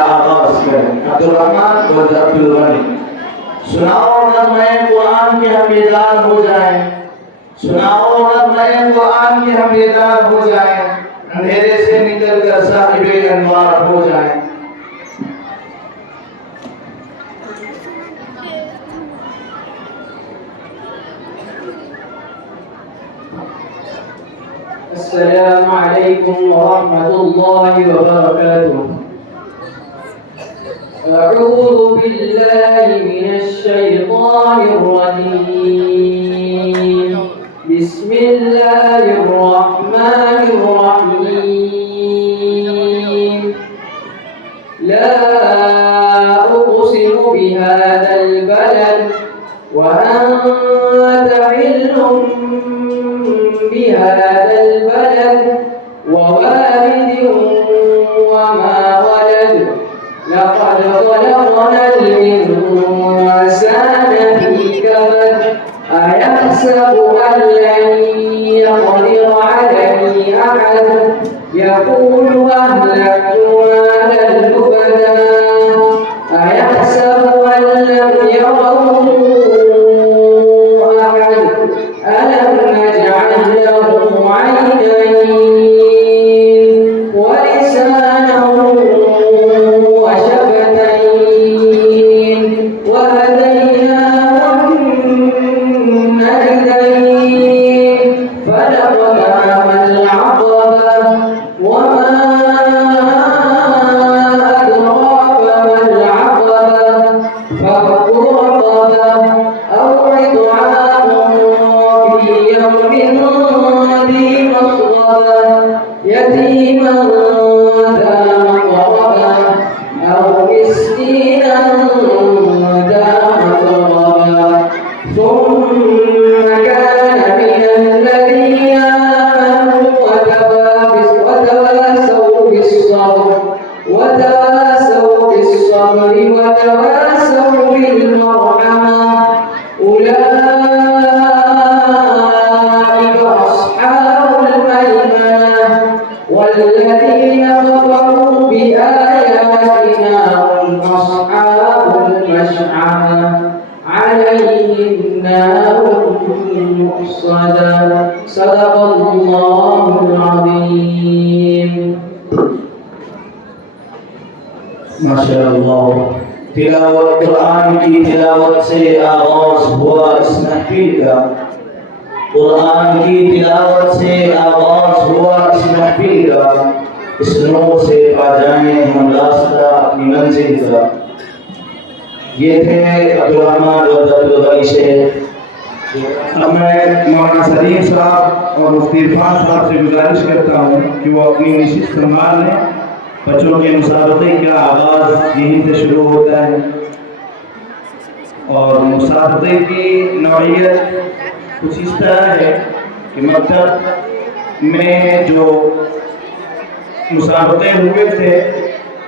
آغاز کریں۔ عبدالرحمن اور عبدالغنی سناؤ نغمۂ قرآن کے ہم بیدار ہو جائیں، سناؤ نغمۂ قرآن کے ہم بیدار ہو جائیں، اندھیرے سے نکل کر صاحب انوار ہو جائیں۔ السلام علیکم ورحمۃ اللہ وبرکاتہ۔ اعوذ باللہ من الشیطان الرجیم، بسم اللہ الرحمن الرحیم۔ لا اقسم بهذا البلد وانت حل بهذا البلد ووالد وما ولد، لقد خلقنا الإنسان في كبد، أيحسب أن لن يقدر عليه أحد، يقول أهلكت مالا لبدا، أيحسب أن لم يره أحد، ألم نجعل له عينين ولسانا وشفتين وهديناه النجدين، فلقتحم العقبة وما أدراك ما العقبة، فك رقبة أو إطعام في يوم ذي مسغبة، يتيما ذا مقربة أو مسكينا ذا متربة، ثم كان من الذين آمنوا وتواصوا بالصبر وتواصوا بالمرحمة، أولئك أصحاب الميمنة، والذين كفروا بآياتنا هم أصحاب المشأمة، عليهم نار مؤصدة، صدق الله العظيم۔ ماشاءاللہ، تلاوت قرآن کی تلاوت سے آغاز ہوا اس محفل کا، قرآن کی تلاوت سے آغاز ہوا اس محفل کا، اس نور سے پا جائیں ہم راستہ اپنی منزل کا۔ یہ تھے عبدالرحمن اور عبدالغنی شیخ۔ اب میں مولانا سلیم صاحب اور مفتی عرفان صاحب سے گزارش کرتا ہوں کہ وہ اپنی نشست سنبھال لیں۔ بچوں کے مسابقے کا آغاز یہیں سے شروع ہوتا ہے، اور مسابقے کی نوعیت کچھ اس طرح ہے کہ مکتب میں جو مسابقے ہوئے تھے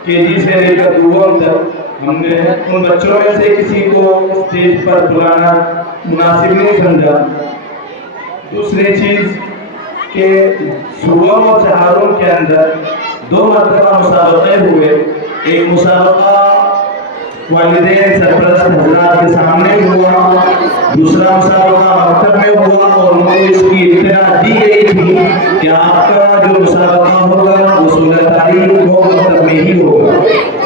KG سے لے کر دوم تک، ہم نے ان بچوں میں سے کسی کو اسٹیج پر بلانا مناسب نہیں سمجھا۔ دوسری چیز کہ صوبوں اور چہاروں کے اندر 2 مرتبہ مسابقے ہوئے، ایک مسابقہ والدین سرپرست حضرات کے سامنے ہوا، دوسرا مسابقہ مکتب میں ہوا، اور ان کو اس کی اطلاع دی گئی تھی کہ آپ کا جو مسابقہ ہوگا وہ 16 تاریخ کو مکتب میں ہی ہوگا،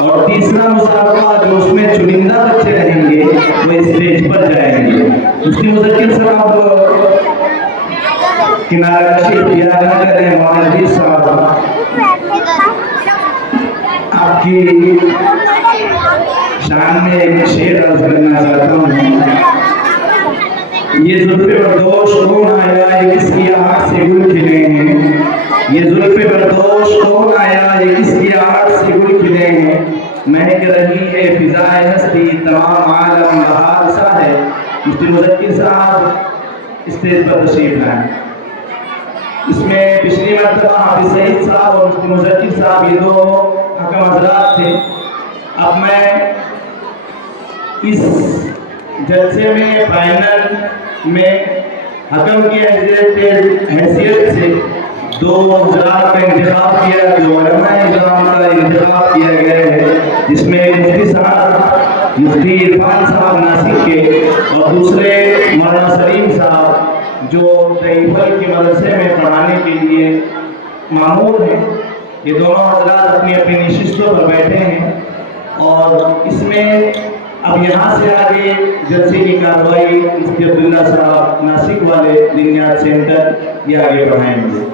اور تیسرا مسابقہ جو اس میں چنندہ بچے رہیں گے وہ اسٹیج پر جائیں گے۔ مفتی مذکر صاحب کنارہ کشی اختیار نہ کریں، مولانا صاحب آپ کی شان میں ایک شعر عرض کرنا چاہتا ہوں۔ یہ زلف بردوش کون آیا یہ کس کی آنکھ سے گل کھلے ہیں، یہ زلف بردوش کون آیا یہ کس کی آنکھ سے گل کھلے ہیں، مہک رہی ہے فضائے ہستی تمام عالم بہار سا ہے۔ مفتی مذکر صاحب اسٹیج پر تشریف لائیں۔ اس میں پچھلی مرتبہ حافظ سعید صاحب اور مفتی مذکر صاحب یہ 2 حکم حضرات تھے۔ اب میں اس جلسے میں فائنل میں حکم کی حیثیت سے دو حضرات کا انتخاب کیا، دو علماء اکرام کا انتخاب کیا گیا ہے، جس میں مفتی صاحب مفتی عرفان صاحب ناسک کے اور دوسرے مولانا سلیم صاحب جو دیوبند کے مدرسے میں پڑھانے کے لیے مامور ہیں۔ یہ دونوں حضرات اپنی اپنی نشستوں پر بیٹھے ہیں اور اس میں اب یہاں سے آگے جلسے کی کارروائی مفتی عبداللہ صاحب ناسک والے دینیات سینٹر یہ آگے بڑھائیں گے۔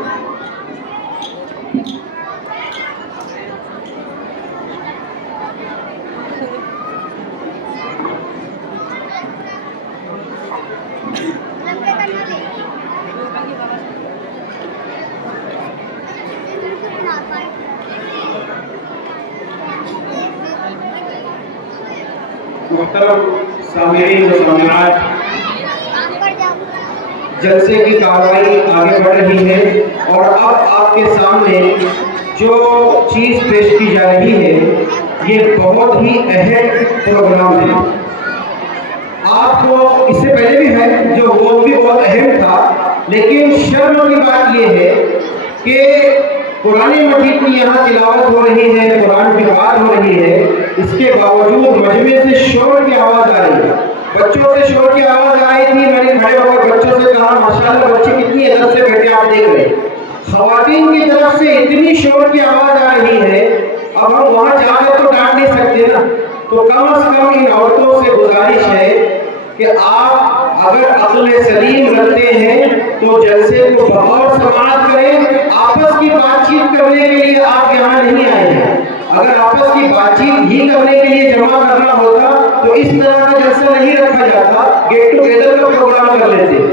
محترم سامعین و سامعات، جلسے کی کارروائی آگے بڑھ رہی ہے اور اب آپ کے سامنے جو چیز پیش کی جا رہی ہے یہ بہت ہی اہم پروگرام ہے۔ آپ کو اس سے پہلے بھی ہے جو وہ بھی بہت اہم تھا، لیکن شرم کی بات یہ ہے کہ قرآن مجید کی یہاں تلاوت ہو رہی ہے، قرآن کی بات ہو رہی ہے، اس کے باوجود مجمع سے شور کی آواز آ رہی ہے، بچوں سے شور کی آواز آ رہی تھی۔ میں نے کھڑے ہو کر بچوں سے کہا ماشاءاللہ بچے کتنی عزت سے بیٹھے آپ دیکھ رہے ہیں۔ خواتین کی طرف سے اتنی شور کی آواز آ رہی ہے، اب ہم وہاں جا کر تو ڈانٹ نہیں سکتے نا، تو کم از کم ان عورتوں سے گزارش ہے کہ آپ اگر عقل سلیم رکھتے ہیں تو جلسے کو بغور سماعت کریں۔ آپس کی بات چیت کرنے کے لیے آپ یہاں نہیں آئے ہیں، اگر آپس کی بات چیت ہی کرنے کے لیے جمع کرنا ہوتا تو اس طرح کا جلسہ نہیں رکھا جاتا، گیٹ ٹو گیدر کا پروگرام کر لیتے۔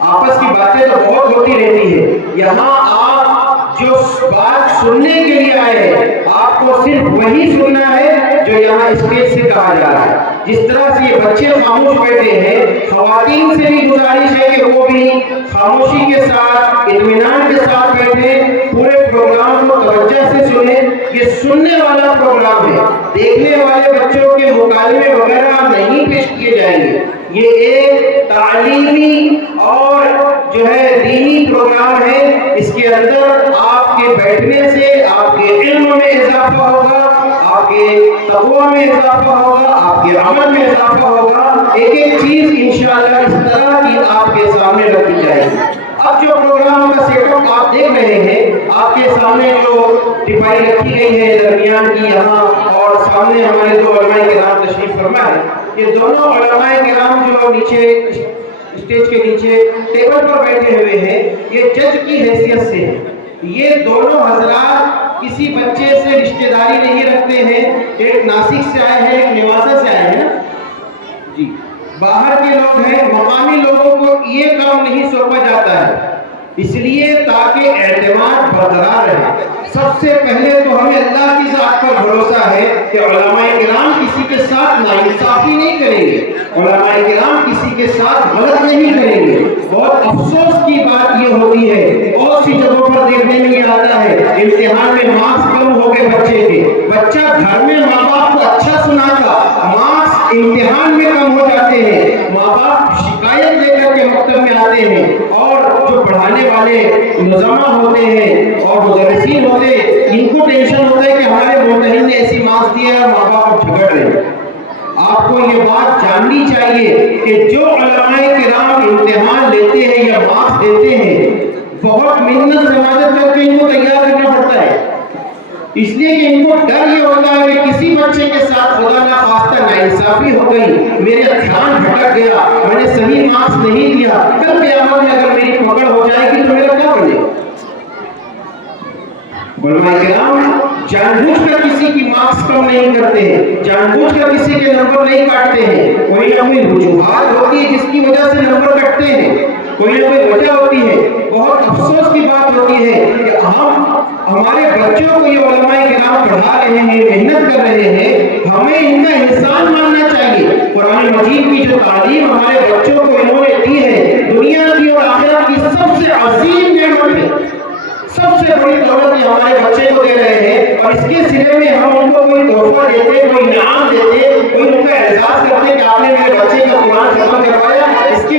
آپس کی باتیں تو بہت ہوتی رہتی ہے، یہاں آپ جو بات سننے کے لیے آئے ہیں آپ کو صرف وہی سننا ہے جو یہاں اسٹیج سے کہا جا رہا ہے۔ جس طرح سے یہ بچے خاموش بیٹھے ہیں، خواتین سے بھی گزارش ہے کہ وہ بھی خاموشی کے ساتھ اطمینان کے ساتھ بیٹھے، پورے پروگرام کو توجہ سے سنیں۔ یہ سننے والا پروگرام ہے، دیکھنے والے بچوں کے مکالمے وغیرہ نہیں پیش کیے جائیں گے۔ یہ ایک تعلیمی اور جو ہے دینی پروگرام ہے، اس کے اندر آپ کے بیٹھنے سے آپ کے علم میں اضافہ ہوگا، آپ کے تقوی میں اضافہ ہوگا، آپ کے عمل میں اضافہ ہوگا۔ ایک ایک چیز انشاءاللہ اس طرح کی آپ کے سامنے رکھی جائے گی۔ اب جو پروگرام کا سیٹ اپ آپ دیکھ رہے ہیں، آپ کے سامنے جو ٹپائی رکھی گئی ہے درمیان کی یہاں، اور سامنے ہمارے دو علماء کرام تشریف فرما ہے۔ یہ دونوں علماء کرام جو نیچے اسٹیج کے نیچے ٹیبل پر بیٹھے ہوئے ہیں، یہ جج کی حیثیت سے ہیں۔ یہ دونوں حضرات کسی بچے سے رشتہ داری نہیں رکھتے ہیں، ایک ناسک سے آئے ہیں، ایک نیواسا سے آئے ہیں جی، باہر کے لوگ ہیں، مقامی لوگوں کو یہ کام نہیں سونپا جاتا ہے، اس لیے تاکہ اعتماد برقرار رہے۔ سب سے پہلے تو ہمیں اللہ کی ذات پر بھروسہ ہے کہ علماء کرام کسی کے ساتھ ناانصافی نہیں کریں گے، علماء کرام کسی کے ساتھ غلط نہیں کریں گے۔ بہت افسوس کی بات یہ ہوتی ہے، بہت سی جگہوں پر دیکھنے میں یہ آتا ہے، امتحان میں مارکس کم ہو گئے بچے کے، بچہ گھر میں ماں باپ کو اچھا سناتا، مارکس امتحان میں کم ہو جاتے ہیں، ماں باپ شکایت لے کر کے مکتب میں آتے ہیں، اور جو پڑھانے والے نظامہ ہوتے ہیں اور مدرسین ہوتے ہیں، ان کو ٹینشن ہوتا ہے کہ ہمارے ممتحن نے ایسی مارکس دیے اور ماں باپ جھگڑ رہے ہیں۔ آپ کو یہ بات جاننی چاہیے کہ جو علماء کرام امتحان لیتے ہیں یا مارکس دیتے ہیں، بہت محنت سماجت کر کے ان کو تیار کرنا پڑتا ہے، اس لیے کہ ان کو ڈر یہ ہوتا ہے کہ کسی بچے کے ساتھ خدا نہ خواستہ ناانصافی ہو گئی، میرے دھیان بھٹک گیا، میں نے صحیح مارکس نہیں دیا، کل قیامت میں اگر میری پکڑ ہو جائے گی تو میرا کیا بنے گا؟ علماء کرام جان بوجھ کر کسی کی مارکس کم نہیں کرتے ہیں، جان بوجھ کر کسی کے نمبر نہیں کاٹتے ہیں، کوئی نہ کوئی وجوہات ہوتی ہے جس کی وجہ سے نمبر کٹتے ہیں، کوئی نہ کوئی وجہ ہوتی ہے۔ بہت افسوس کی بات ہوتی ہے کہ ہم ہمارے بچوں کو یہ علماء کرام پڑھا رہے ہیں، محنت کر رہے ہیں، ہمیں ان کا احسان ماننا چاہیے۔ قرآن مجید کی جو تعلیم ہمارے بچوں کو انہوں نے دی ہے، دنیا کی اور آخرت کی سب سے عظیم نعمت ہے، سب سے بڑی دولت یہ ہمارے بچے کو دے رہے ہیں، اور اس کے سلے میں ہم ان کو کوئی تحفہ دیتے، کوئی انعام دیتے، کوئی ان کا احساس کرتے کہ آپ نے میرے بچے کا قرآن ختم کروایا، اس کے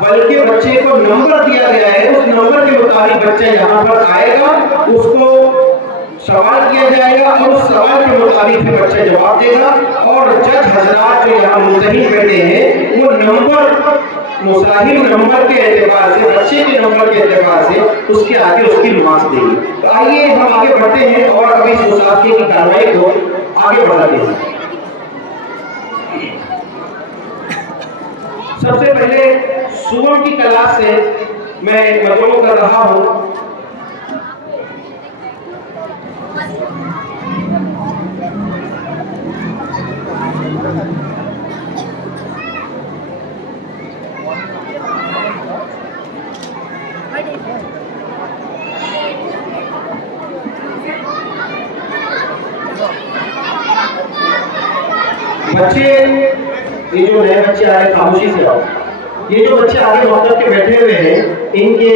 بلکہ بچے کو نمبر دیا گیا ہے، اس نمبر کے مطابق بچہ یہاں پر آئے گا، اس کو سوال کیا جائے گا اور اس سوال کے مطابق پھر بچہ جواب دے گا، اور جج حضرات جو یہاں ممتحن بیٹھے ہیں وہ نمبر مصاحب نمبر کے اعتبار سے، بچے کے نمبر کے اعتبار سے اس کے آگے اس کی مارکس دیں گے۔ تو آئیے ہم آگے بڑھتے ہیں اور ابھی اس مسابقے کی کارروائی کو آگے بڑھاتے ہیں۔ سب سے پہلے سوروں کی کلاس سے میں مدعو کر رہا ہوں بچے، یہ جو نئے بچے آئے خاموشی سے آؤ، یہ جو بچے آگے وقت کے بیٹھے ہوئے ہیں ان کے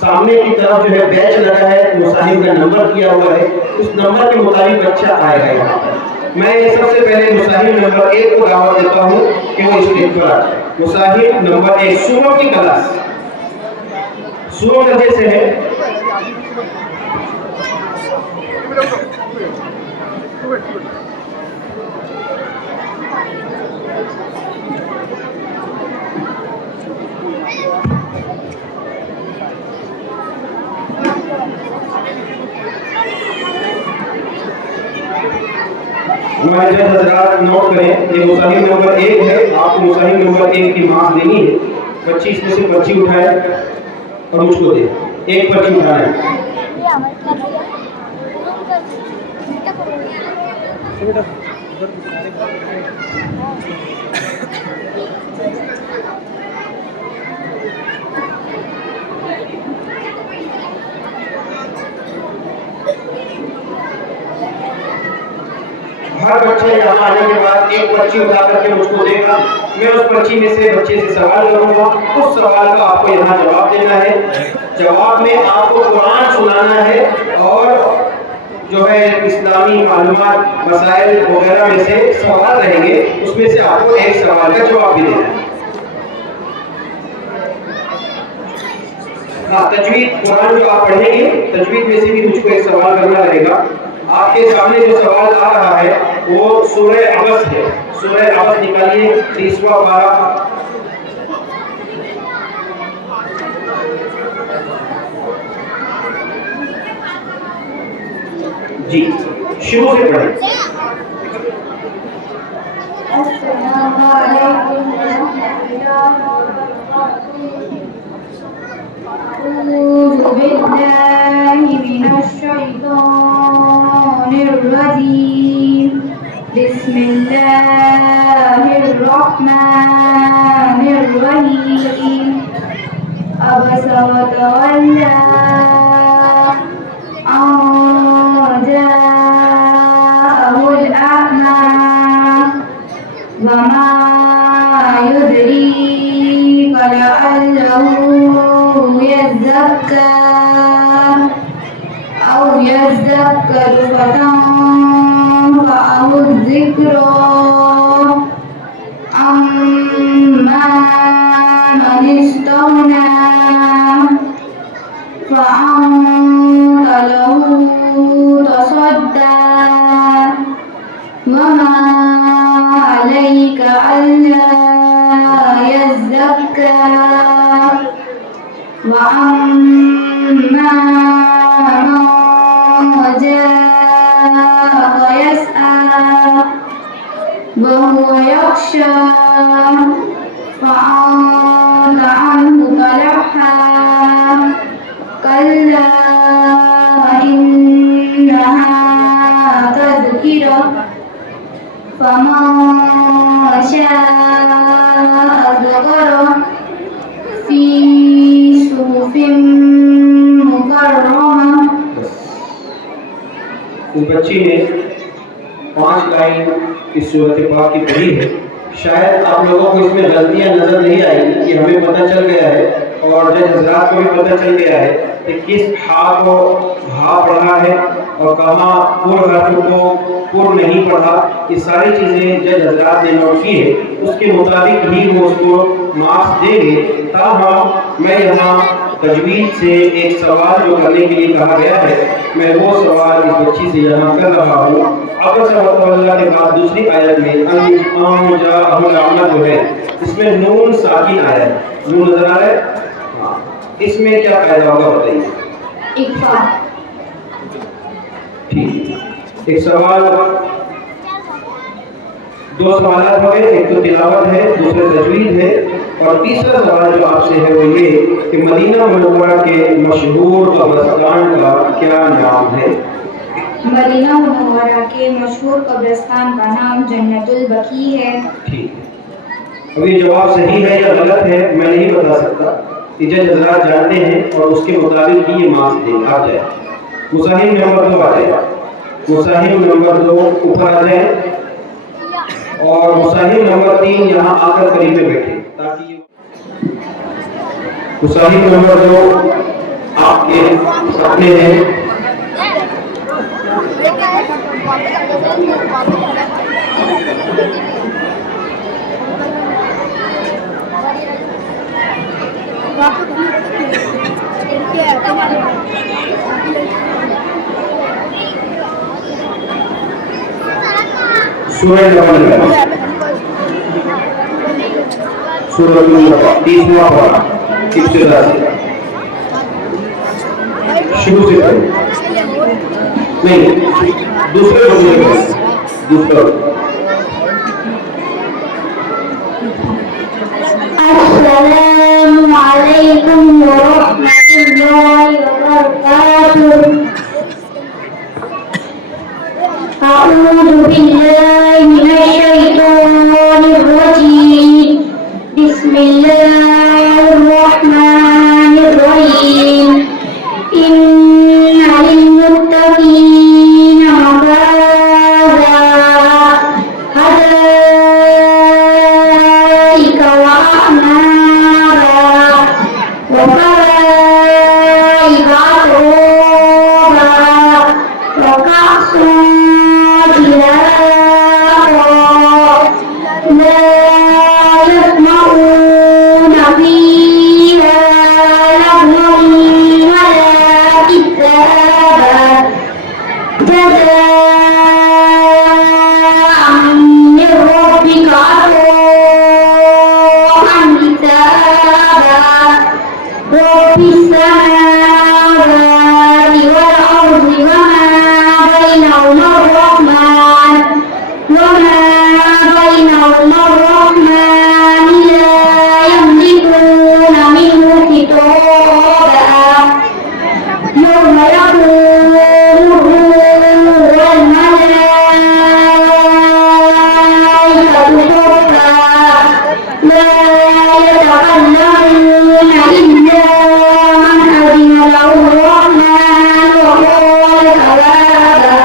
سامنے کی طرف جو ہے بیچ لگا ہے، مصاحب کا نمبر کیا ہوا ہے، اس نمبر کے مطابق بچہ آئے گا یہاں پر۔ میں سب سے پہلے مصاحب نمبر 1 کو دعوت دیتا ہوں کہ وہ اسٹیج پر آئے۔ مصاحب نمبر 1 سوروں کی کلاس، سوروں درجے سے ہے۔ ہمارے جج حضرات نوٹ کریں، یہ مصاحب نمبر 1 ہے، آپ کو مصاحب نمبر 1 کی مارکس دینی ہے۔ بچی اس میں سے پرچی اٹھائے اور مجھ کو دے، ایک پرچی اٹھانا ہے۔ ہر بچے یہاں آنے کے بعد ایک پرچی اٹھا کر کے مجھ کو دے گا، میں اس پرچی میں سے بچے سے سوال کروں گا، اس سوال کا آپ کو یہاں جواب دینا ہے۔ جواب میں آپ کو قرآن سنانا ہے اور جو ہے اسلامی معلومات مسائل وغیرہ میں سے سوال رہیں گے، اس میں سے آپ کو ایک سوال کا جواب بھی دینا ہے۔ ہاں، تجوید قرآن جو آپ پڑھیں گے تجوید میں سے بھی مجھ کو ایک سوال کرنا رہے گا۔ آپ کے سامنے جو سوال آ رہا ہے وہ سورہ عبس ہے، سورہ عبس نکالیے 30واں پارہ۔ جی شروع سے پڑھیں۔ السلام علیکم ورحمۃ اللہ وبرکاتہ۔ أعوذ بالله من الشيطان الرجيم، بسم الله الرحمن الرحيم، عبس وتولى أن جاءه الأعمى وما يدريك لعله يزكى أو يذكر فتنفعه الذكرى، أما من استغنى فأنت له تصدى وما عليك ألا يزكى، وأما من جاءك يسعى وهو يخشى فأنت عنه تلهى، كلا إنها تذكرة فمن شاء ذكره في صحف مكرمة۔ اس بچی نے 5 لائن اس سورۃ پاک کی پڑھی ہے۔ شاید آپ لوگوں کو اس میں غلطیاں نظر نہیں آئی، یہ ہمیں پتہ چل گیا ہے اور جج حضرات کو بھی پتہ چل گیا ہے کہ کس ہا کو ہا پڑھا ہے اور کہاں پر حرف کو پر نہیں پڑھا. یہ ساری چیزیں جج حضرات نے نوٹ کی ہے. اس کے مطابق ہی وہ اس کو مارکس دیں گے. تاہم میں یہاں تجوید سے ایک سوال جو کرنے کے لیے کہا گیا ہے میں وہ سوال اس بچی سے یہاں کر رہا ہوں. اب سبحان اللہ کے بعد دوسری آیت میں ان جاءہ الاعمى جو ہے اس میں نون ساکن آیا ہے. نون نظر آ رہا ہے؟ ہاں. اس میں کیا قاعدہ ہوگا بتائیے. اکفا. ٹھیک. ایک سوال دو سوالات ہو گئے. ایک تو تلاوت ہے, دوسرا تجوید ہے, اور تیسرا سوال جو آپ سے ہے وہ یہ کہ مدینہ منورہ کے مشہور قبرستان کا کیا نام ہے. مدینہ منورہ کے مشہور قبرستان کا نام جنت البقیع ہے. ٹھیک ہے. اب یہ جواب صحیح ہے یا غلط ہے میں نہیں بتا سکتا. جج حضرات جانتے ہیں اور اس کے مطابق ہی یہ مارکس دیں. آپ جائیں مصاحب نمبر 2 آ جائے. مصاحب نمبر 2 اوپر آ جائیں اور مصاحب نمبر 3 یہاں آ کر قریب میں بیٹھے تاکہ مصاحب نمبر 2 آپ کے سامنے ہے. سورہ نمل سورہ نمل 30واں پارہ ابتدا سے شروع سے نہیں دوسرے جملے میں دوسرا. السلام علیکم ورحمۃ اللہ وبرکاتہ. اعوذ باللہ من الشیطان الرجیم. بسم اللہ الرحمن الرحیم. ان للمتقین مفازا حدائق وأعنابا وكواعب أترابا وكأسا دهاقا لا يسمعون فيها لغوا ولا كذابا جزاء من ربك عطاء حسابا. رب السماوات والأرض وما بينهما الرحمن لا يملكون منه خطابا. يوم يقوم الروح والملائكة صفا لا يتكلمون إلا من أذن له الرحمن وقال صوابا.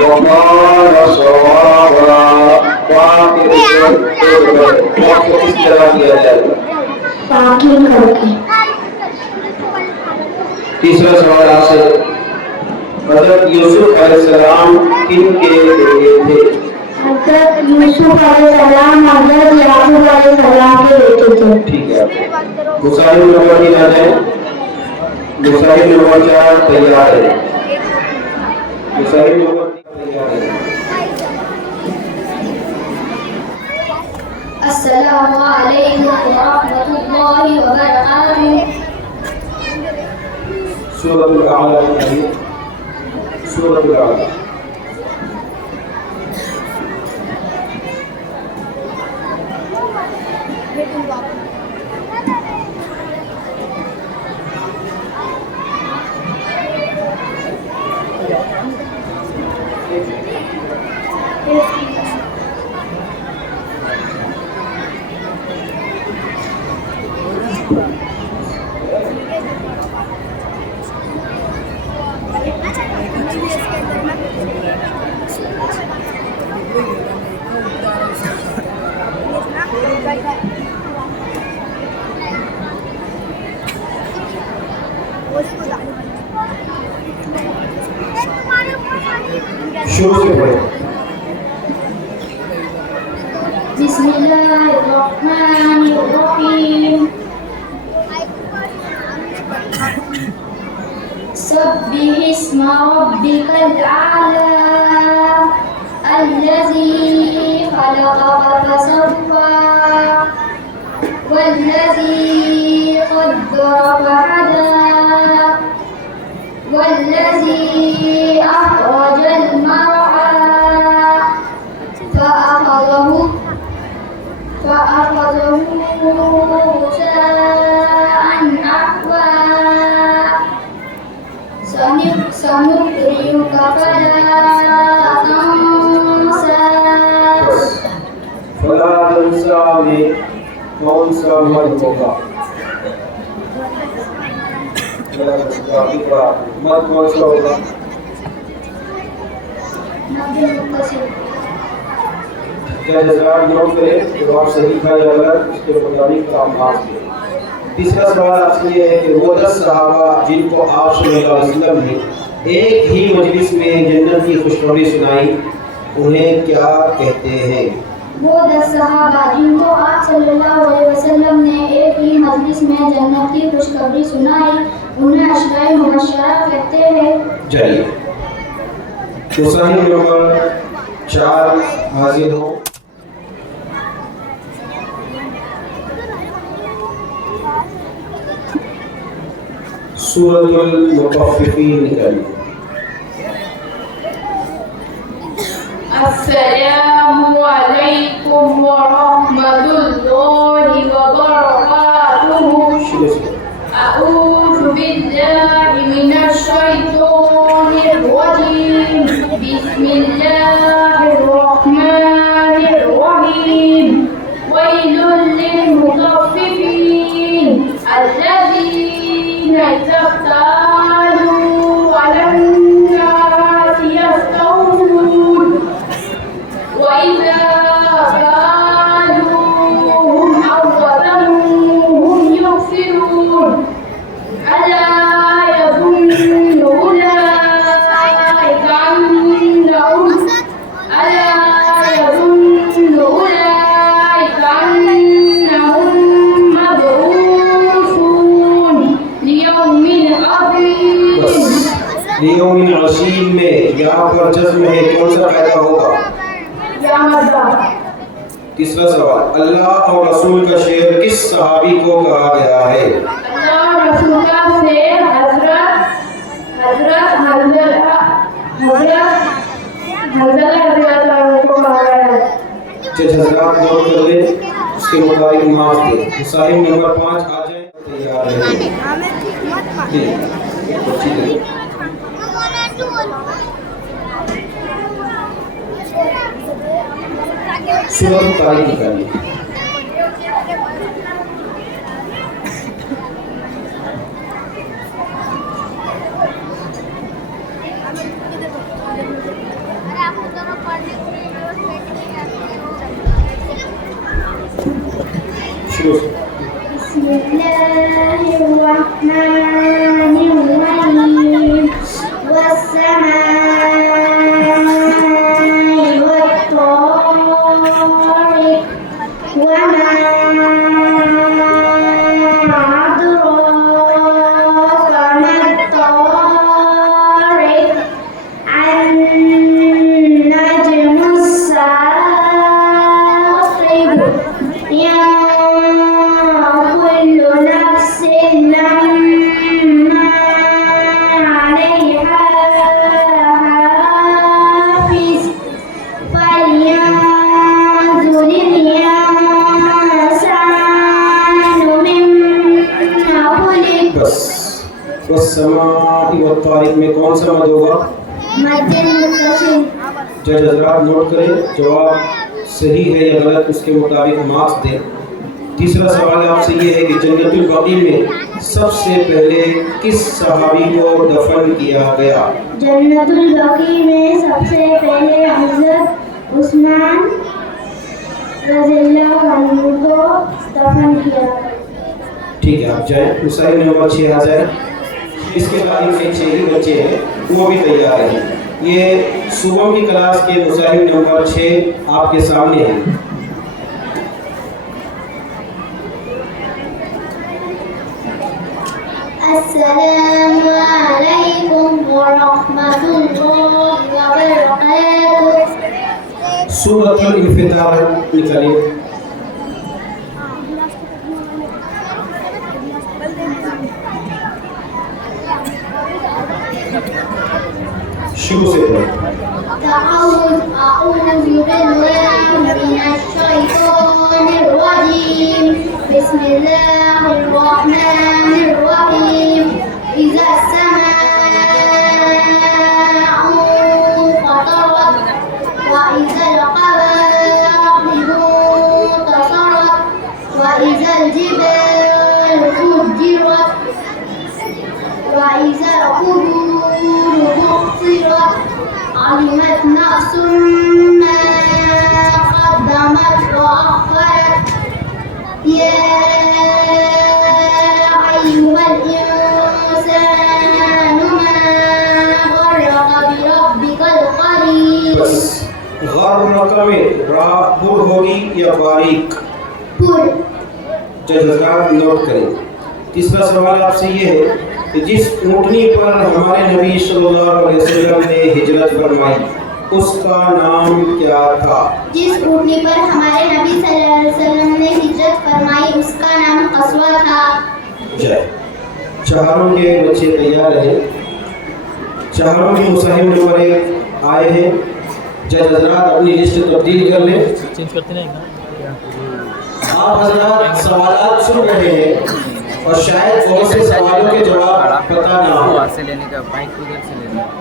وقال صوابا. کس طرح کیا جائے گا. ساکن کر کے. تیسرا سوال آپ سے حضرت یوسف علیہ السلام کن کے بیٹے تھے. حضرت یوسف علیہ السلام حضرت یعقوب علیہ السلام کے بیٹے تھے. ٹھیک ہے. مصاحب نمبر 3 آ جائیں. مصاحب نمبر 4 تیار ہے. مصاحب نمبر 3 تیار ہے. السلام علیکم ورحمۃ اللہ وبرکاتہ. سورۃ الاعلی. سورۃ الاعلی. شروع سے پڑھیں. بسم الله الرحمن الرحيم سبح اسم ربك الأعلى الذي خلق فسوى والذي قدر فهدى والذي أخرج المرعى فأخذه غثاء أحوى سنقرئك فلا تنسى. فلا تنسى میں کون سا مد ہوگا؟ مد کون سا ہوگا؟ کیا جزائر نوٹ کریں جو آپ صحیح کھا یا غلط اس کے مطابق آپ مارکس دیں. تیسرا سوال آپ سے یہ ہے کہ وہ 10 صحابہ جن کو آپ صلی اللہ علیہ وسلم نے ایک ہی مجلس میں جنت کی خوشخبری سنائی انہیں کیا کہتے ہیں؟ وہ 10 صحابہ جن کو آپ صلی اللہ علیہ وسلم نے ایک ہی مجلس میں جنت کی خوشخبری سنائی انہیں عشرۂ مبشرہ کہتے ہیں. چلیے تو صحیح نمبر 4 حاضر ہو. سورۃ المطففین نکالیے. السلام علیکم ورحمۃ اللہ وبرکاتہ. اعوذ باللہ من الشیطان الرجیم. بسم اللہ الرحمن الرحیم. ویل للمطففین الذین اذا اکتالوا علی الناس یستوفون وإذا كالوهم أو وزنوهم يخسرون. ألا يظن أولئك أنهم مبعوثون ليوم عظيم. لیوم عظیم میں یہاں پر جزم ہے کون سا پیدا ہوگا؟ تیسرا سوال اللہ اور رسول کا شعر کس صحابی کو کہا گیا ہے؟ اللہ رسول کا شعر حضرت حنظلہ رضی اللہ عنہ کو کہا گیا ہے. حضرات نوٹ کر لیں اس کے مطابق نماز دیں. مصاحب نمبر 5 آ جائیں. تیار رہیں. جی بچی دے سورۃ طارق نکالیے. شروع سے. بسم الله الرحمن الرحيم والسماء والطارق وما أدراك ما الطارق النجم الثاقب كل نفس لما عليها حافظ فلينظر الإنسان مما خلق. بس والسماء والطارق میں کون سا مد ہوگا؟ مد متصل. جج حضرات نوٹ کریں جواب صحیح ہے یا غلط اس کے مطابق مارکس دیں. تیسرا سوال آپ سے یہ ہے کہ جنت البقیع میں سب سے پہلے کس صحابی کو دفن کیا گیا؟ جنت البقیع میں سب سے پہلے حضرت عثمان رضی اللہ عنہ کو دفن کیا. ٹھیک ہے آپ جائیں. مصاحب نمبر 6 آ جائیں. اس کے بعد ان کے 6 ہی بچے ہیں وہ بھی تیار ہیں. یہ صبح کی کلاس کے مصاحب نمبر 6 آپ کے سامنے ہے. السلام علیکم ورحمۃ اللہ وبرکاتہ. سورۃ الانفطار نکالیے. شروع سے أعوذ بالله من الشيطان الرجيم. بسم الله الرحمن الرحيم. إذا السماء انفطرت وإذا الكواكب انتثرت وإذا الجبال سجرت وإذا القبور بعثرت علمت نفس ما قدمت وأخرت. يا أيها الإنسان ما غرك بربك الكريم. بس غار مقام را پر ہوگی یا باریک؟ پر. جزاکار نوٹ کریں. تیسرا سوال آپ سے یہ ہے کہ جس اونٹنی پر ہمارے نبی صلی اللہ علیہ وسلم نے ہجرت فرمائی اس کا نام کیا تھا؟ جس اونٹنی پر ہمارے نبی صلی اللہ علیہ وسلم نے ہجرت فرمائی اس کا نام قصوہ تھا. جائے چاروں کے بچے تیار ہیں. چاروں کے مصاحب نمبر 1 آئے ہیں. جج حضرات اپنی لسٹ تبدیل کر لیں. آپ حضرات سوالات سن رہے ہیں اور شاید بہت سے سوالوں کے جواب پتہ نہ ہو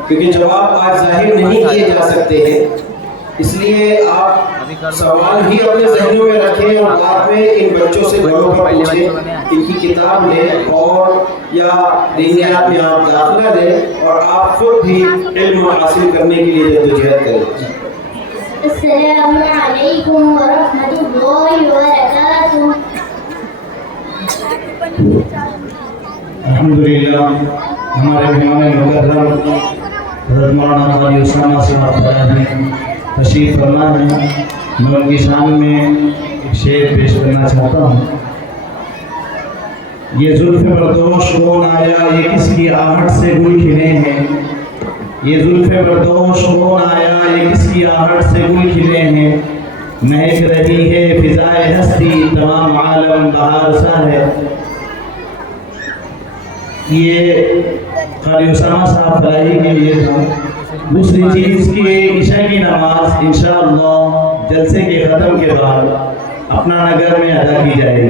کیونکہ جواب آج ظاہر نہیں کیے جا سکتے ہیں. اس لیے آپ سوال ہی اپنے ذہنوں میں رکھیں اور بعد میں ان بچوں سے گھروں پر پوچھیں. ان کی کتاب لیں اور یا دینیات میں آپ داخلہ لیں اور آپ خود بھی علم حاصل کرنے کے لیے جدوجہد کریں. السلام علیکم ورحمۃ اللہ وبرکاتہ. الحمدللہ ہمارے مہمان مکرم حضرت مولانا قاری اسامہ صاحب فراہی تشریف فرما ہے. میں ان کی شان میں ایک شعر پیش کرنا چاہتا ہوں. یہ زلف بردوش کون آیا یہ کس کی آہٹ سے گل کھلے ہیں. یہ زلف بردوش کون آیا یہ کس کی آہٹ سے گل کھلے ہیں. مہک رہی ہے فضائے ہستی تمام عالم بہار سا ہے. یہ قاری اسامہ صاحب فراہی کے لیے تھا. دوسری چیز کی عشاء کی نماز انشاءاللہ جلسے کے ختم کے بعد اپنا نگر میں ادا کی جائے گی.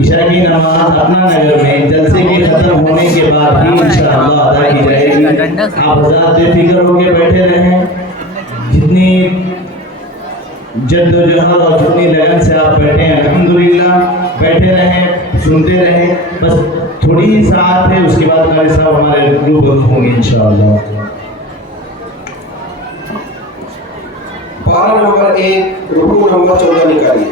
عشاء کی نماز اپنا نگر میں جلسے کے ختم ہونے کے بعد ہی انشاءاللہ ادا کی جائے گی. آپ حضرات بے فکر ہو کے بیٹھے رہیں. جتنی جد و جہاد اور جتنی لگن سے آپ بیٹھے ہیں الحمدللہ بیٹھے رہیں سنتے رہیں. بس تھوڑی ہی ساعت ہے اس کے بعد قاری صاحب ہمارے روبرو ہوں گے انشاءاللہ. پارہ نمبر 1 رکوع نمبر 14 نکالیے.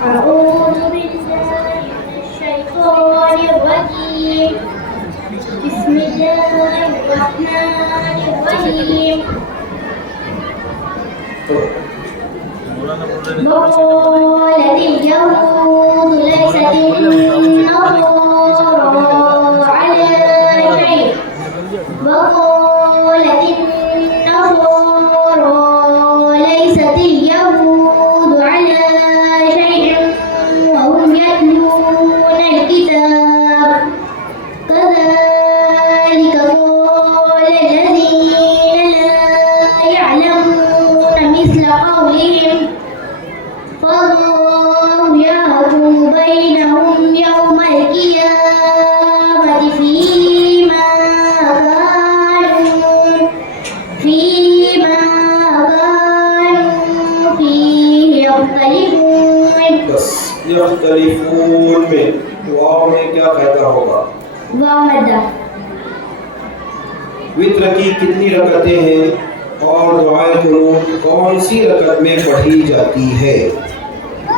أعوذ بالله من الشيطان الرجيم. بسم الله الرحمن الرحيم. وقالت اليهود ليست النصارى على شيء وقالت النصارى ليست اليهود على شيء وهم يتلون الكتاب كذلك قال الذين لا يعلمون مثل قولهم فالله يحكم بينهم يوم القيامة فيما كانوا فيه يختلفون. بس یختلفون میں واو میں کیا قاعدہ ہوگا؟ وامدہ. وتر کی کتنی رکعتیں ہیں اور دعائے قنوت کون سی رکعت میں پڑھی جاتی ہے؟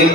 1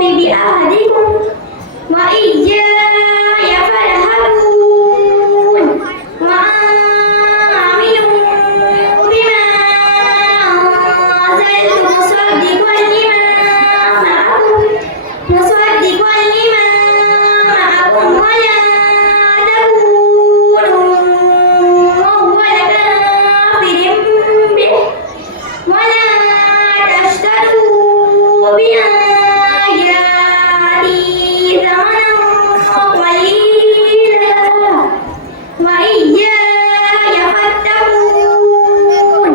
بأهدكم وإياي فارهبون وآمنوا بما أنزلت مصدقا لما معكم ولا تكونوا أول كافر به ولا تشتروا بآياتي ثمنا قليلا وإياي فاتقون।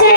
6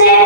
6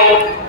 1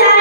4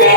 6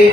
1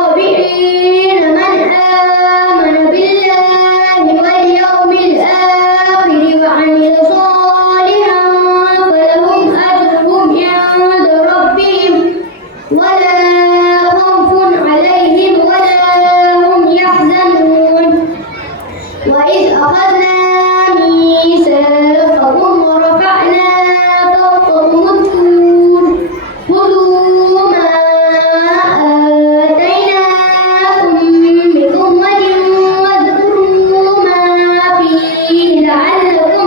والصابئين من آمن بالله واليوم الآخر وعمل صالحا فلهم أجرهم عند ربهم ولا خوف عليهم ولا هم يحزنون وإذ أخذنا ميثاقكم ورفعنا فوقكم الطور خذوا ما آتيناكم بقوة واذكروا ما فيه لعلكم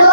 2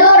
2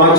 5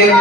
1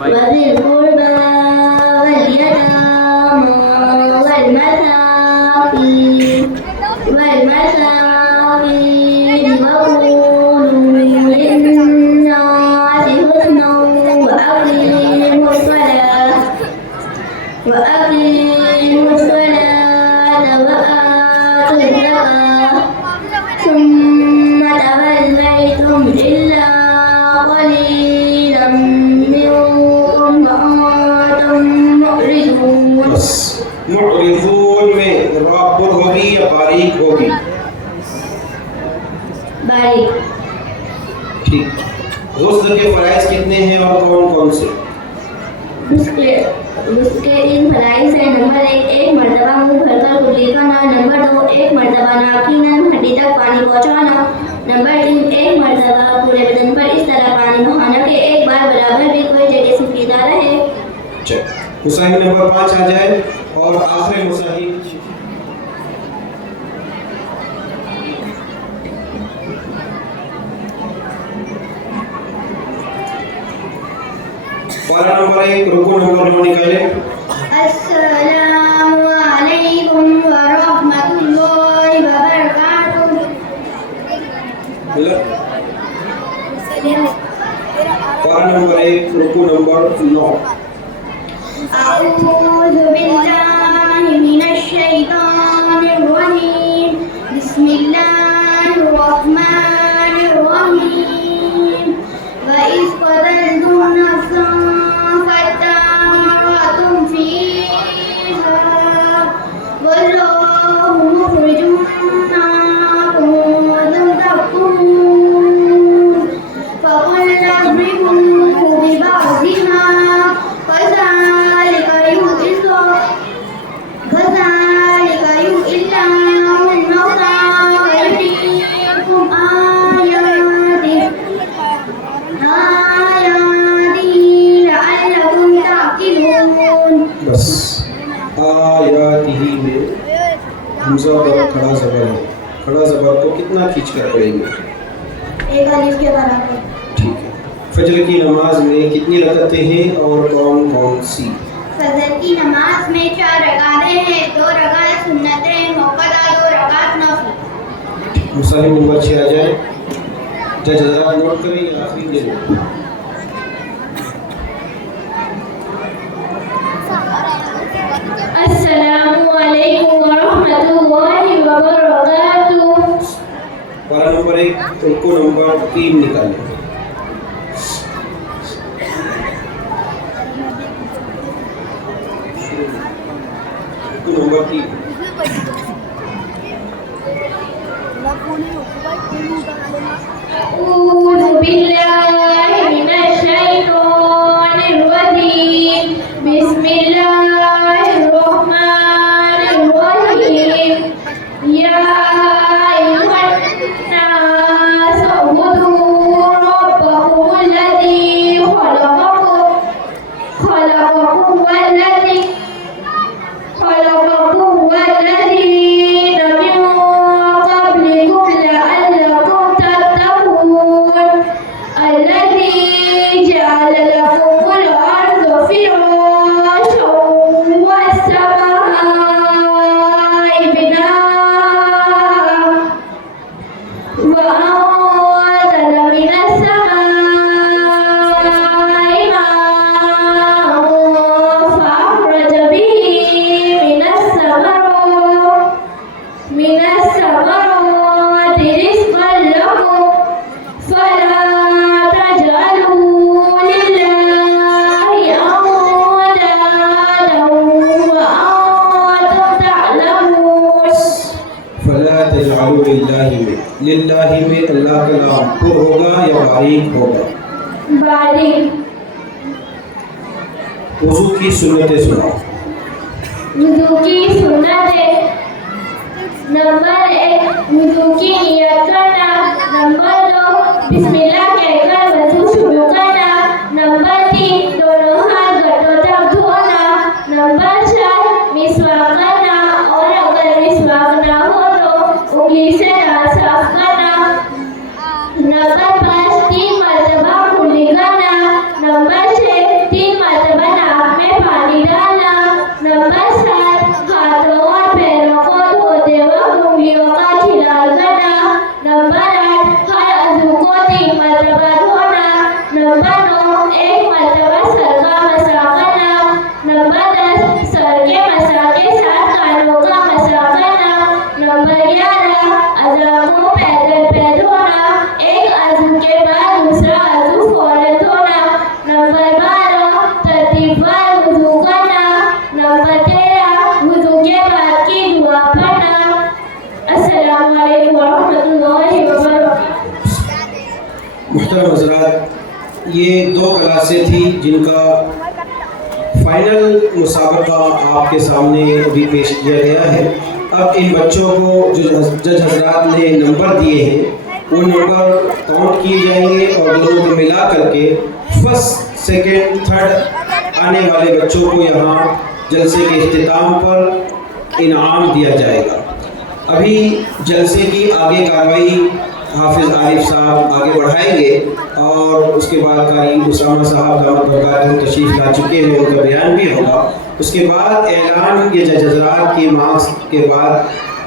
وذي القربى واليتامى والمساكين وقولوا للناس حسنا وأقيموا الصلاة وآتوا الزكاة ثم توليتم إلا قليلا منكم وأنتم معرضون. بس معرضون میں رابر ہوگی یا باریک ہوگی؟ باریک. ٹھیک. غسل کے فرائض کتنے ہیں اور کون کون سے؟ اس کے 3 فرائض ہیں. نمبر 1 ایک مرتبہ منہ بھر کر کلی کرنا. نمبر 2 ایک مرتبہ ناخن ہڈی تک پانی پہنچانا. نمبر 3 ایک مرتبہ پورے بدن پر اس طرح پانی بہانا کہ ایک بار برابر بھی کوئی جگہ سفیدہ رہے. مصاحب نمبر 5 آ جائے اور آخری مصاحب پارہ نمبر 1 رکوع نمبر 9 نکالے. السلام علیکم ورحمۃ اللہ وبرکاتہ. پارہ نمبر 1 رکوع نمبر 9. اعوذ باللہ من الشیطان الرجیم. بسم اللہ الرحمن الرحیم. وَإِذْ قَتَلْتُمْ نَفْسًا فَادَّارَأْتُمْ فِيهَا وَاللَّهُ مُخْرِجٌ مَا كُنتُمْ تَكْتُمُونَ. فَقُلْنَا اضْرِبُوهُ بِبَعْضِهَا كَذَلِكَ يُحْيِي اللَّهُ الْمَوْتَى وَيُرِيكُمْ آيَاتِهِ لعلكم تعقلون. بس آیاتہ میں حمزہ پر کھڑا زبر ہے. کھڑا زبر کو کتنا کھینچ کر پڑھیں گے؟ ایک الف کے برابر. ٹھیک ہے. فجر کی نماز میں کتنی رکعتیں ہیں اور کون کون سی؟ فجر کی نماز میں 4 رکعتیں ہیں. 2 رکعت سنتیں موقدہ، 2 رکعت نفل. مصاحب نمبر 6 آ جائے. جج حضرات نوٹ کریں یہ آخری دن. السلام علیکم ورحمۃ اللہ وبرکاتہ. پارہ نمبر 1 رکوع نمبر 3 نکالیں. رکوع نمبر 3. أعوذ بالله من الشيطان الرجيم. بسم الله الرحمن الرحيم. يا أيها الناس اعبدوا ربكم الذي خلقكم والذين من قبلكم لعلكم تتقون. الذي جعل لكم الأرض فراشا والسماء بناء وأنزل من السماء ماء فأخرج به من الثمرات رزقا لكم فلا تجعلوا لله أندادا وأنتم تعلمون. فلا تجعلوا للہ میں اللہ کا نام پر ہوگا یا باریک ہوگا؟ باریک. وضو کی سنتیں سناؤ. وضو کی سنتیں. نمبر 1 وضو کی نیت کرنا. نمبر 2 بسم اللہ کہہ کر وضو شروع کرنا. نمبر 3 دونوں ہاتھ گھٹوں تک دھونا. نمبر 4 مسواک کرنا اور اگر مسواک نہ ہو تو انگلی سے دانت صاف کرنا. نمبر 5 3 مرتبہ کلی کرنا. محترم حضرات، یہ 2 کلاسیں تھیں جن کا فائنل مسابقہ آپ کے سامنے ابھی پیش کیا گیا ہے۔ اب ان بچوں کو جو جج حضرات نے نمبر دیے ہیں وہ نمبر کاؤنٹ کیے جائیں گے اور دونوں کو ملا کر کے فرسٹ، سیکنڈ، تھرڈ آنے والے بچوں کو یہاں جلسے کے اختتام پر انعام دیا جائے گا۔ ابھی جلسے کی آگے کارروائی حافظ عارف صاحب آگے بڑھائیں گے اور اس کے بعد قاری اسامہ صاحب دعوت برکاتہ تشریف لا چکے ہیں، ان کا بیان بھی ہوگا۔ اس کے بعد اعلان یہ جج حضرات کی مارکس کے بعد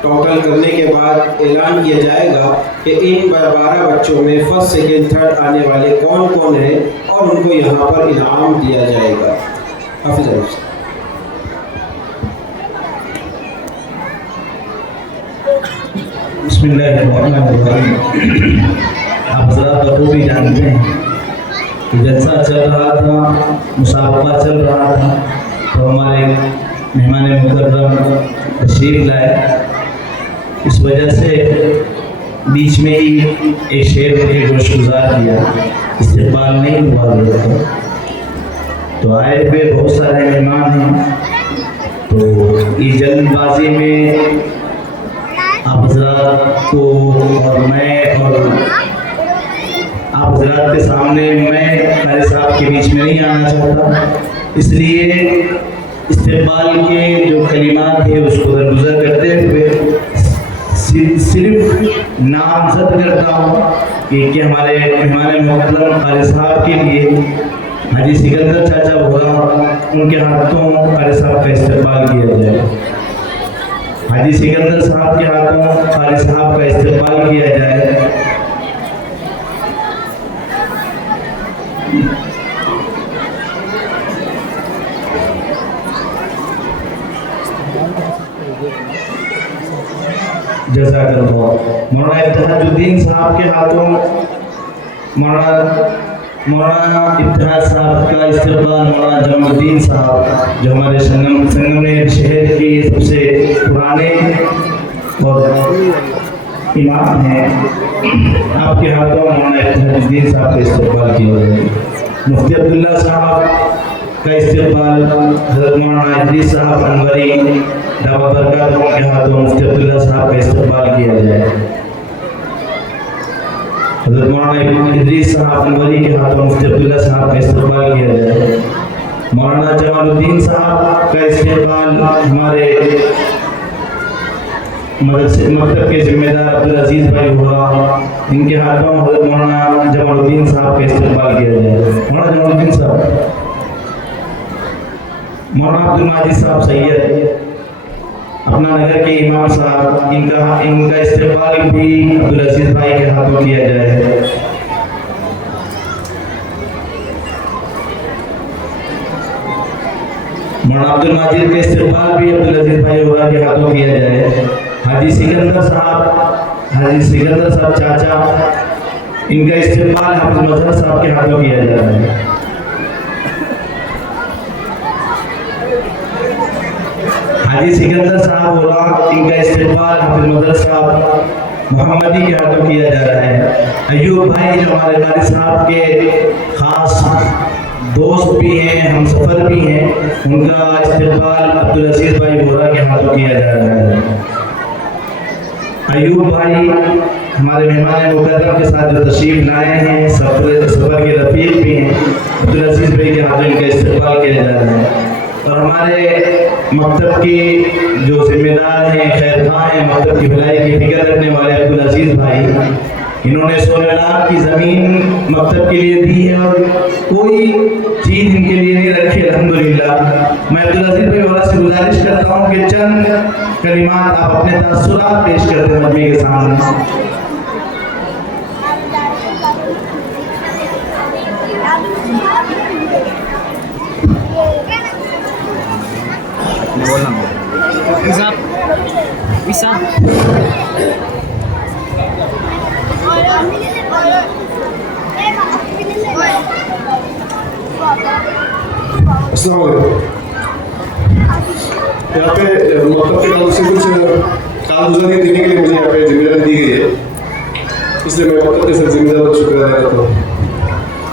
ٹوٹل کرنے کے بعد اعلان کیا جائے گا کہ ان 12 بچوں میں فرسٹ، سیکنڈ، تھرڈ آنے والے کون کون ہیں اور ان کو یہاں پر انعام دیا جائے گا۔ حافظ عارف صاحب۔ بسم اللہ الرحمن الرحیم۔ آپ حضرات بخوبی جانتے ہیں کہ جلسہ چل رہا تھا، مسابقہ چل رہا تھا، تو ہمارے مہمان مکرم تشریف لائے، اس وجہ سے بیچ میں ہی ایک شعر کے گوش گزار کیا، استقبال نہیں ہوا گیا تھا۔ تو آئے ہوئے بہت سارے مہمان ہیں، تو یہ جلد بازی میں آپ حضرات کو اور میں اور آپ حضرات کے سامنے میں قاری صاحب کے بیچ میں نہیں آنا چاہتا، اس لیے استقبال کے جو کلمات ہیں اس کو درگزر کرتے ہوئے صرف نامزد کرتا ہوں کہ ہمارے مہمان محترم قاری صاحب کے لیے حاجی سکندر چاچا بھورا، ان کے ہاتھوں قاری صاحب کا استقبال کیا جائے۔ حاجی سکندر صاحب کے ہاتھوں قاری صاحب کا استقبال کیا جائے۔ جزاک اللہ۔ مولانا اتحاد الدین صاحب کے ہاتھوں مولانا اتحاد صاحب کا استقبال مولانا جمال الدین صاحب، جو ہمارے سنگم شہر کی سب سے پرانے اور امام ہیں، آپ کے ہاتھوں مولانا اتحاد الدین صاحب کا استقبال کیا جائے۔ مفتی عبداللہ صاحب کا استقبال حضرت مولانا ادریس صاحب انوری دعوت برکاتہ کے ہاتھوں مفتی عبداللہ صاحب کا استقبال کیا جائے۔ حضرت مولانا ادریس صاحب انوری کے ہاتھوں مفتی عبداللہ صاحب کا استقبال کیا جائے۔ مولانا جمال الدین صاحب کا استقبال ہمارے مکتب کے ذمہ دار عبدالعزیز بھائی بھورا، ان کے ہاتھوں حضرت مولانا جمال الدین صاحب کا استقبال کیا جائے۔ مولانا جمال الدین صاحب، مولانا عبد الماجد صاحب سید، اپنا نگر کے امام صاحب، ان کا استقبال بھی عبدالعزیز بھائی کے ہاتھوں کیا جائے۔ مولانا عبد الماجد کا استقبال بھی عبدالعزیز بھائی بھورا کے ہاتھوں کیا جائے۔ حاجی سکندر صاحب چاچا، ان کا استقبال حافظ مظہر صاحب کے ہاتھوں کیا جا رہا ہے۔ حاجی سکندر صاحب بولا، ان کا استقبال حافظ مظہر صاحب محمدی کے ہاتھوں کیا جا رہا ہے۔ ایوب بھائی جو ہمارے قاری صاحب کے خاص دوست بھی ہیں، ہم سفر بھی ہیں، ان کا استقبال عبدالعزیز بھائی بھورا کے ہاتھوں کیا جا رہا ہے۔ ایوب بھائی ہمارے مہمان مکرم کے ساتھ جو تشریف لائے ہیں، سفر کے رفیق بھی ہیں، عبدالعزیز بھائی کے ہاتھوں ان کا استقبال کیا جا رہا ہے۔ اور ہمارے مکتب کی جو ذمہ دار ہیں، خیر خواہ ہیں، مکتب کی بھلائی کی فکر رکھنے والے عبدالعزیز بھائی، انہوں نے 16 لاکھ کی زمین مکتب کے لیے دی ہے اور کوئی چیز ان کے لیے نہیں رکھی، الحمدللہ۔ میں عبدالعزیز بھائی والا سے گزارش کرتا ہوں کہ چند کلمات آپ اپنے تاثرات پیش کرتے ہیں مجمع کے سامنے۔ السلام علیکم۔ یہاں پہ مکتب کے تعلق سے کچھ کارگزاری دینے کے لیے مجھے یہاں پہ ذمہ داری دی گئی ہے، اس لیے میں مکتب کے ساتھ ذمہ دار کا شکریہ ادا کرتا ہوں۔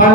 5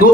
2